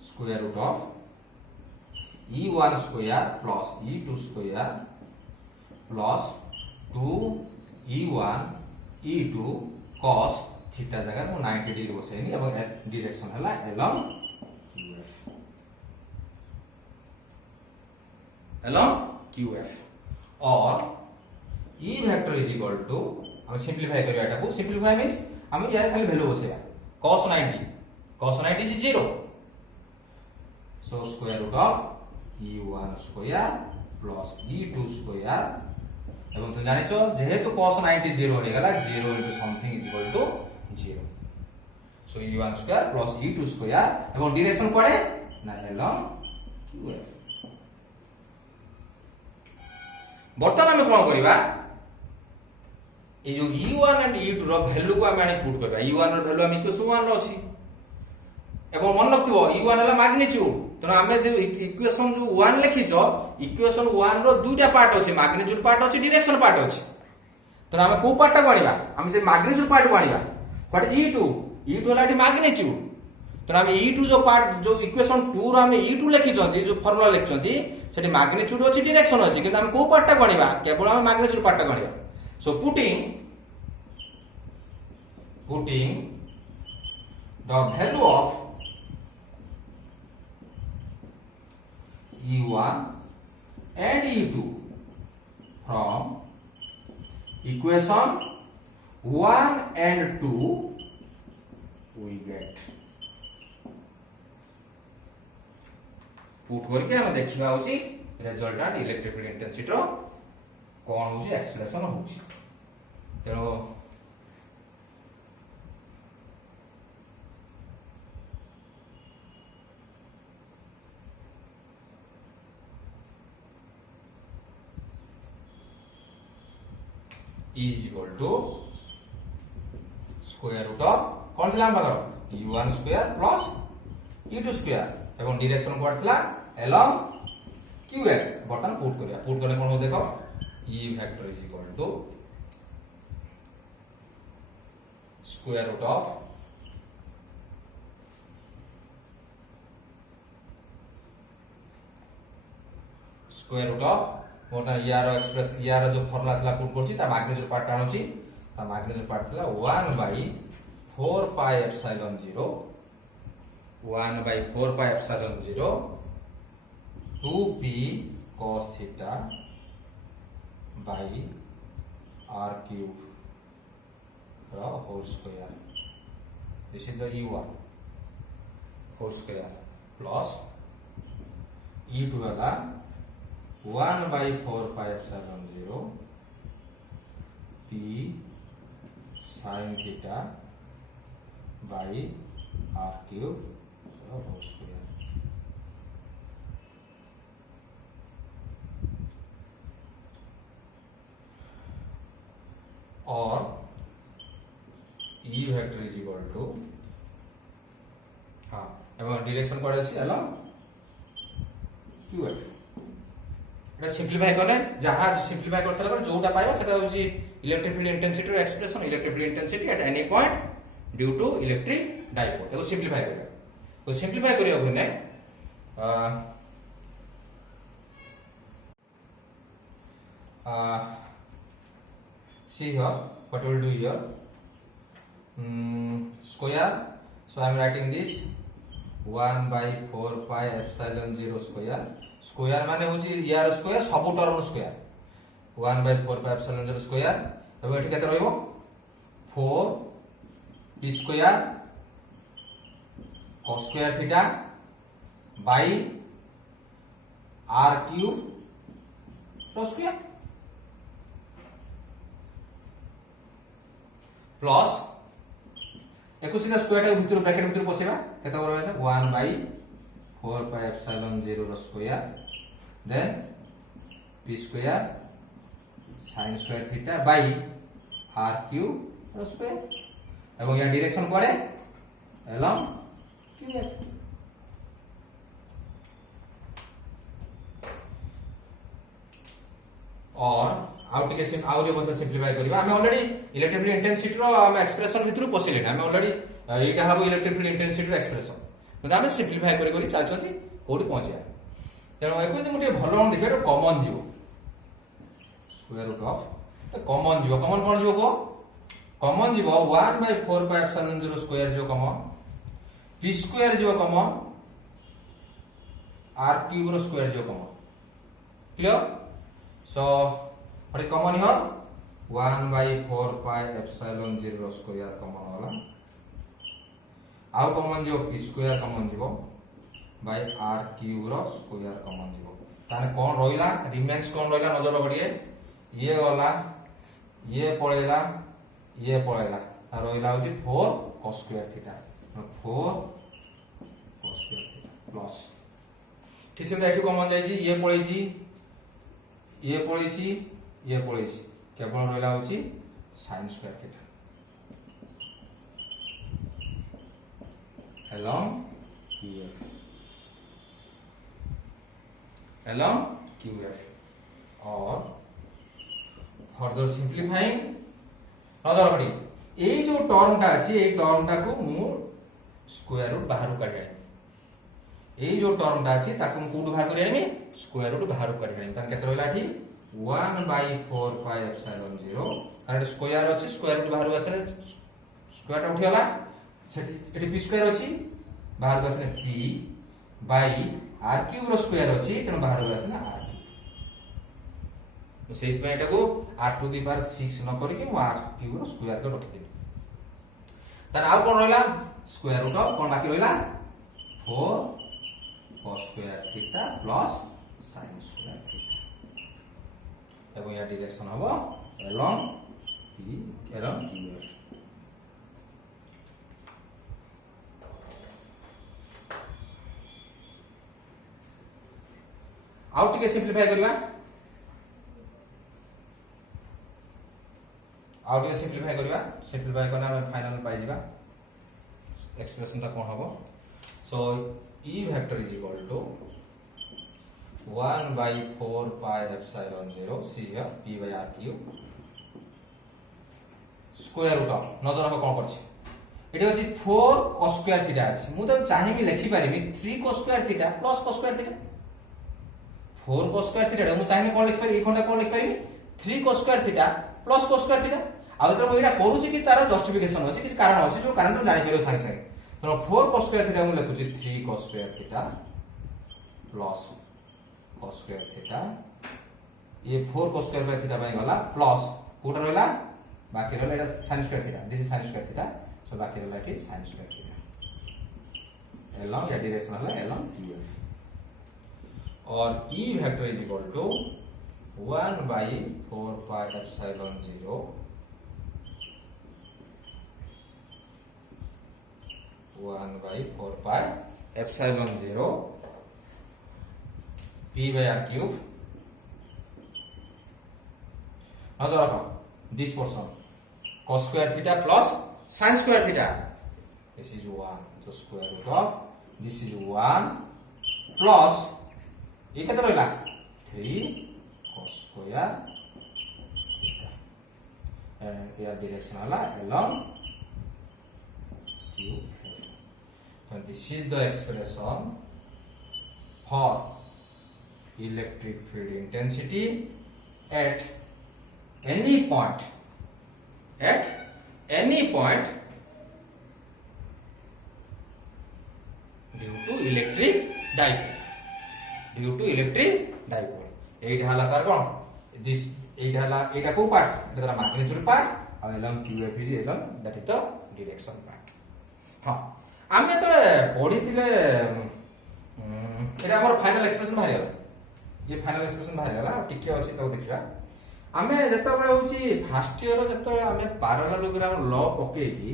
square root of e1 square plus e2 square plus 2e1 e2 cos theta जगह को 90 डिग्री बसेनी अब डायरेक्शन हला along qf और e vector is equal to हम सिंपलीफाई करिया एटा को सिंपलीफाई मींस हम यार खाली value बसेया cos 90 is 0 so square root of e1 square plus e2 square एवं तो जाने छो जेहेतु cos 90 0 हो गला 0 into something is equal to 0 so e1 square plus e2 square एवं डायरेक्शन पड़े ना along qf बर्तमान हम कोन करबा ए जो e1 and e2 रो वैल्यू को हम पुट करबा e1 रो वैल्यू हम इक्वेशन 1 रो अछि एवं मन रखिबो e1 हला मैग्नीट्यूड तो हमें से इक्वेशन जो 1 लिखि छ इक्वेशन 1 रो दुटा पार्ट अछि मैग्नीट्यूड पार्ट अछि डायरेक्शन पार्ट अछि तो हमें को पार्ट टा गणिबा हम से मैग्नीट्यूड पार्ट गणिबा व्हाट इज e2 हला मैग्नीट्यूड तो हमें e2 जो पार्ट जो इक्वेशन 2 रो हमें e2 लिखि छथि जो फार्मूला लिखि छथि सेठी मैग्नीट्यूड अछि डायरेक्शन अछि किंतु हम को पार्ट टा गणिबा केवल हम मैग्नीट्यूड पार्ट टा गणिबा so putting the value of e1 and e2 from equation 1 and 2 we get put करके हम देखिबा होची रिजल्टेंट इलेक्ट्रिक फील्ड इंटेंसिटी रो कोन होची एक्सप्रेशन होची तेनो E is equal to square root of कौन थिला हम बागर e1 square plus e2 square एवं डायरेक्शन कोड थिला along qf बर्तन पुट करले कोन हो देखो e vector is equal to square root of बर्तन यार एक्सप्रेस यार जो फॉर्मूला थिला पुट करछि ता मैग्नीट्यूड पार्ट आनुछि ता मैग्नीट्यूड पार्ट थिला 1 by 4 pi epsilon 0 2p cos theta by r cube whole square this is the e1 whole square plus e2 वाला 1 by 4 pi epsilon 0 p sin theta by r cube whole square और E vector is equal to हाँ एवं direction कोड अछि along QF एटा simplify करले जहां simplify कर सारा जोटा पाइबा सेटा होची इलेक्ट्रिक फील्ड इंटेंसिटी रो expression electric field intensity at any point due to electric dipole एगो सिंपलीफाई करले तो सिंपलीफाई करियो बने see here what we will do here square so I am writing this 1 by 4 pi epsilon 0 square square माने होची यार square सब term square 1 by 4 pi epsilon 0 square एबो एठी केते रहइबो 4 p square cos square theta by r cube तो square plus एको सीधा square टा भीतर ब्रैकेट भीतर पसेबा केते होबा 1 by 4 pi epsilon 0 रो स्क्वायर देन p square sin square theta by r cube रो स्क्वायर एवं या डायरेक्शन पड़े along qf और आउट के सिम आउरे बता सिंपलीफाई करबा हमें ऑलरेडी इलेक्ट्रिक फील्ड इंटेंसिटी रो हम एक्सप्रेशन भीतर पसिले हमें ऑलरेडी एटा हबो इलेक्ट्रिक फील्ड इंटेंसिटी रो एक्सप्रेशन तो हमें सिंपलीफाई करी करी चल चती कोडी पहुंचिया तेनो एको जे मुटे भलो देखै तो कॉमन जीवो स्क्वायर रूट ऑफ कॉमन जीवो कॉमन कोन जीवो को कॉमन जीवो 1 by 4 pi epsilon 0 स्क्वायर जीवो कॉमन p स्क्वायर जीवो कॉमन r क्यूब रो स्क्वायर जीवो common clear so what is common here 1 by 4 pi epsilon 0 square common वाला आउ common जो p square common जीवो by r cube row square common जीवो ताने कोन रोइला रिमेन्स कोन रोइला नजर पड़िए ये वाला ये पळेला ता रोइला होची 4 cos square theta 4 cos square theta plus ठीक से एठू कॉमन जाई छी ये पळेची केवल रोइला होची sin square theta along QF और फर्दर सिंपलीफाइंग नजर पड़ी ए जो टर्म टा अछि ए टर्म टा को मु स्क्वायर रूट बाहर काढी ए जो टर्म टा अछि ताकू कोड बाहर करि आनी स्क्वायर रूट बाहर काढी आनी तन केते रहला एठी 1 by 4 pi epsilon 0 कारण स्क्वायर अछि स्क्वायर रूट बाहर आसले स्क्वायर टा उठियला सेठी एठी p स्क्वायर अछि बाहर आसले p by r क्यूब रो स्क्वायर अछि तन बाहर आसले r तो सेइत में एटा को r टू द पावर 6 न करी कि r क्यूब रो स्क्वायर को रखि दे तन आउ कोन रहला स्क्वायर रूट ऑफ कोन बाकी रहला 4 cos square theta plus sin square theta एवं या डायरेक्शन हबो along QF आउट के सिंपलीफाई करबा सिंपलीफाई करना हम फाइनल पाई जिबा एक्सप्रेशन ता कोन हबो सो E vector is equal to 1 by 4 pi epsilon 0 see here p by r cube square root of नजर हम कोन करछि एटी होछि 4 cos square theta अछि मु तो चाहि भी लिखि पारिबी 3 cos square theta plus cos square theta 4 cos square theta मु चाहि कोन लिखि पारिबी ए खंडा कोन लिखि पारिबी 3 cos square theta plus cos square theta आ तो एटा करूछि कि तार जस्टिफिकेशन अछि कि कारण अछि जो कारण तो जानि परियो संगे संगे तो 4 cos square theta मु लिखुछि 3 cos square theta plus cos square theta ये 4 cos square by theta by गला प्लस कोटा रहला बाकी रहला एटा sin square theta this is sin square theta सो बाकी रहला कि sin square theta along या डायरेक्शन रहला along QF और E vector is equal to 1 by 4 pi epsilon 0 1 by 4 pi epsilon 0 p by r cube नजर रखो this portion cos square theta plus sin square theta, this is 1, so square root of this is 1 plus ये कितना रहला 3 cos square theta, and here direction वाला along q. So this is the expression for electric field intensity at any point, at any point due to electric dipole, due to electric dipole. एट हाला तार cone this eight हाला एटा को part एटा magnitude part और along QF is along that is the direction part. हां आमे तो पढी थिले एटा हमर फाइनल एक्सप्रेशन बाहर गला, ये फाइनल एक्सप्रेशन बाहर गला टिके अछि तो देखिबा. आमे जत्ता बेले होची फर्स्ट ईयर जत्ता बेले आमे पैरेललोग्राम लॉ पकेकी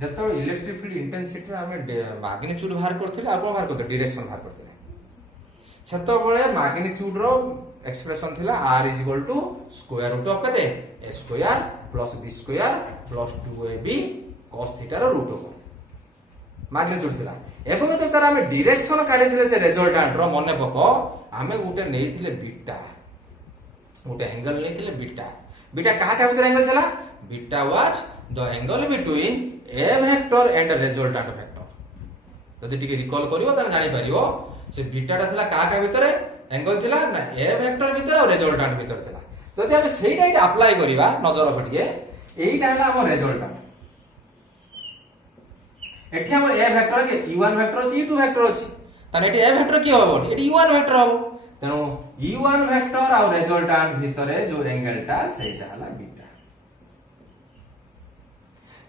जत्ता बेले इलेक्ट्रिक फील्ड इंटेंसिटी आमे मैग्नीट्यूड बाहर करथिले आ कोन बाहर करथिले डायरेक्शन बाहर करथिले. सेतो बेले मैग्नीट्यूड रो एक्सप्रेशन थिला r स्क्वायर रूट ऑफ कते a square plus b square plus 2ab cos theta रो रूट ऑफ मैग्नीट्यूड थिला. एबं तो तार आमे डायरेक्शन काढी थिले से रिजल्टेंट रो मने पको आमे गुटे नै थिले बीटा, गोटे एंगल नहीं बीटा. बीटा कहा क्या एंगल चला, beta was the angle between A vector and resultant vector. जदि टिके रिकॉल करिवो त जानि परिवो से बीटा ता थला कहा भीतर एंगल थिला ना ए वेक्टर भीतर और रिजल्टेंट भीतर थिला. जदि हम सेइटा अप्लाई करिवा नजर रखिए एइटा हला हमर रिजल्टेंट. एठी हमर ए वेक्टर के u1 वेक्टर अछि u2 वेक्टर अछि तने एठी ए वेक्टर की होबो एठी u1 वेक्टर होबो. तेणु u1 वेक्टर और रिजल्टेंट भितरे जो एंगलटा सेटा हला बीटा.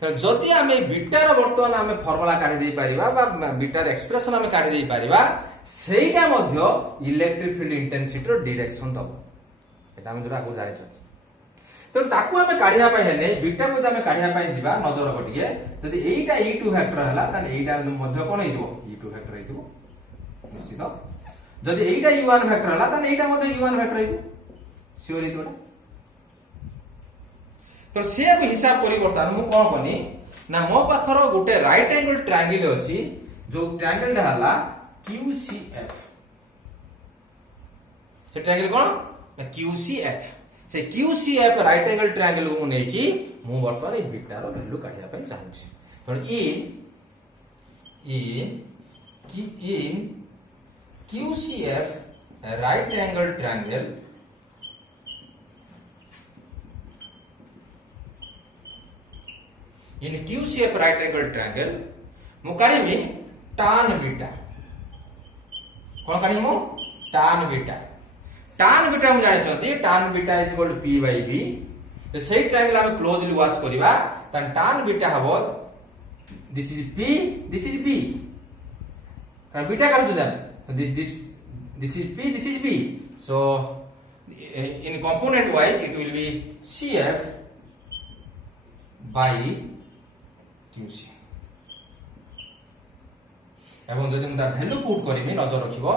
तो जदि आमे बीटार वर्तमान आमे फार्मूला काढी दे परिबा बा बीटार एक्सप्रेशन आमे काढी दे परिबा सेटा मध्य इलेक्ट्रिक फील्ड इंटेंसिटी रो डायरेक्शन दबो. एटा हम जोरा को जानि छ. तो ताकू आमे काढिया पय हेले बीटा को आमे काढिया पय जिबा नजर पटिके जदि एइटा e2 वेक्टर हला तने एइटा मध्य कोन हिजो e2 वेक्टर हिजो निश्चित. जदि एइटा u1 वेक्टर हला तने एइटा मध्ये u1 वेक्टर हिजो सियोर हिजोटा. तो से अब हिसाब परिवर्तन मु कोन कनी ना मो पाखरो गुटे राइट एंगल ट्रायंगल अछि जो ट्रायंगल हला QCF. से ट्रायंगल कोन ना QCF. से QCF राइट एंगल ट्रायंगल को नै कि मु वर्तमान ए बीटा रो वैल्यू काढिया पय चाहू छी. तो in QCF right angle triangle in QCF right angle triangle मु काढिबी tan बीटा. कोन काढिमु tan बीटा. tan बीटा मु जानि छथि tan beta is equal to p by b. तो सेही ट्रायंगल हम क्लोजली वाच करिबा त tan बीटा हबो this is p this is b. कारण बीटा काढु छ this is p, this is b. So in component wise it will be CF by QC. एवं जदि हम वैल्यू पुट करिमी नजर रखिबो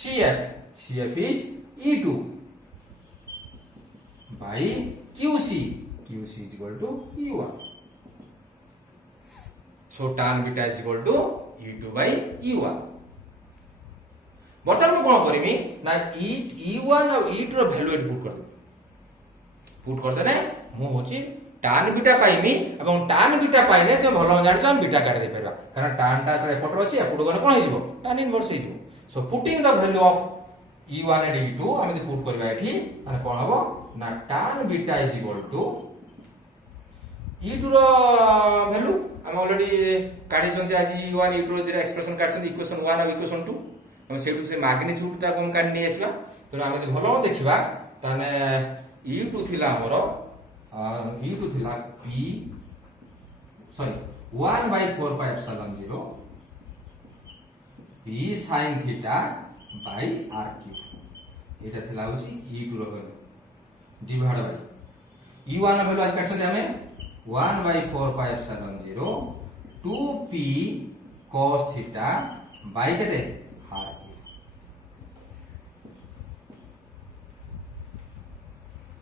CF is E2 by QC is equal to E1. So tan beta is equal to E2 by E1. बर्तमान मु कोन करिमी ना E1 और E2 रो value put करते ने मु होची tan बीटा पाइमी एवं tan बीटा पाइने तो भलो जानि हम बीटा काट दे परबा कारण tan ता तो एपट अछि एपट गने कोन हिजो tan इनवर्स हिजो. So putting the value of E1 and E2 हम यदि पुट करबा एठी ताने कोन हबो ना tan beta is equal to E2 रो वैल्यू हम ऑलरेडी काढी छथि आज E1 E2 रो दिरा एक्सप्रेशन काढ छथि इक्वेशन 1 और इक्वेशन 2 हम सेटु से मैग्नीट्यूड ता कोन काढ नै आसीबा. तो हम यदि भलो देखिबा ताने E2 थिला हमरो E2 थिला p sorry 1 by 4 pi epsilon 0 p sin theta by r cube. एटा थिला होची E2 रो value divide by E1 value आज काटछन हमें 1 by 4 pi epsilon 0 2p cos theta by केते r cube.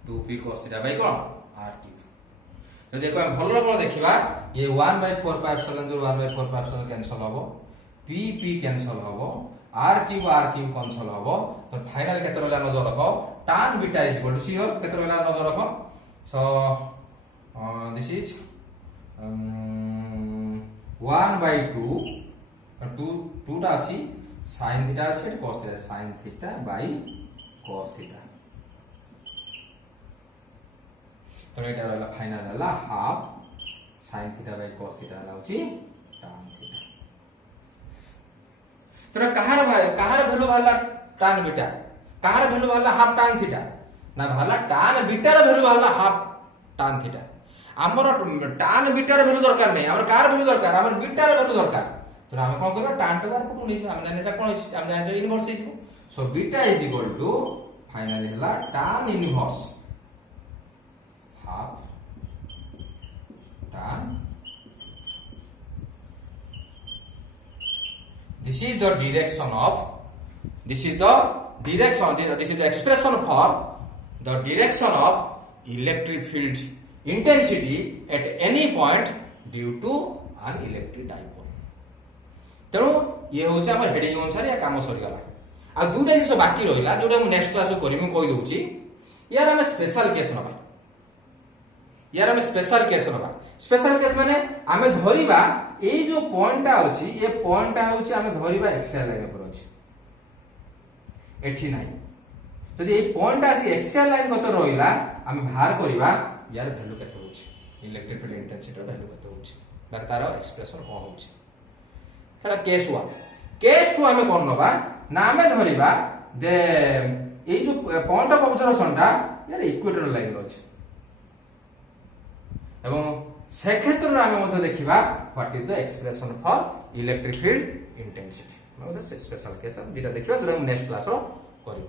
2p cos theta by cone r cube. तो देखो हम भल कोन देखिबा ये 1/4 1/4 कैंसल हबो p कैंसल हबो r क्यूब कैंसल हबो तो फाइनल केते रहला नजर रखो tan beta is equal to सी और केते रहला नजर रखो सो दिस इज 1/2 2 टा अछि sin थीटा अछि cos theta sin theta by cos theta तो एटा रहला फाइनल रहला half sin theta by cos theta लाउची tan थीटा तो कहार वैल्यू वाला tan बीटा कहार वैल्यू वाला हाफ tan थीटा ना भाला tan बीटा र वैल्यू वाला हाफ tan थीटा हमर tan बीटा र वैल्यू दरकार नै हमर कहार वैल्यू दरकार हमर बीटा र वैल्यू दरकार तो हम कोन करबा tan टू बार पुटु नै हम जाने कोन हम जाने इनवर्स हिजबो so beta is equal to finally हला tan inverse half tan this is the direction the expression for the direction of electric field intensity at any point due to an electric dipole तेणु ये होचे हमर heading अनुसार या काम सरी गला आ दुटा जिंस बाकी रहिला जोटा हम नेक्स्ट क्लास करिमु कहि दोउची यार हम स्पेशल केस नबा यार हम स्पेशल केस माने आमे धरिबा ए जो पॉइंटटा अछि ए पॉइंटटा होछि आमे धरिबा एक्सियल लाइन पर अछि एठी नाही तो जे ए पॉइंटटा अछि एक्सियल लाइन कत रहिला आमे बाहर करिबा यार वैल्यू केते होछि इलेक्ट्रिक फील्ड इंटेंसिटी वैल्यू केते होछि बाकी तार एक्सप्रेशन कोन होछि हेला केस 1 केस 2 आमे कोन नबा ना आमे धरिबा दे ए जो पॉइंट ऑफ ऑब्जर्वेशनटा यार इक्वेटर लाइन अछि এবং সে ক্ষেত্রে আমি মধ্যে দেখিবা what is the expression for electric field intensity মানে স্পেশাল কেস যেটা দেখিবা যেটা নেক্সট ক্লাস করিব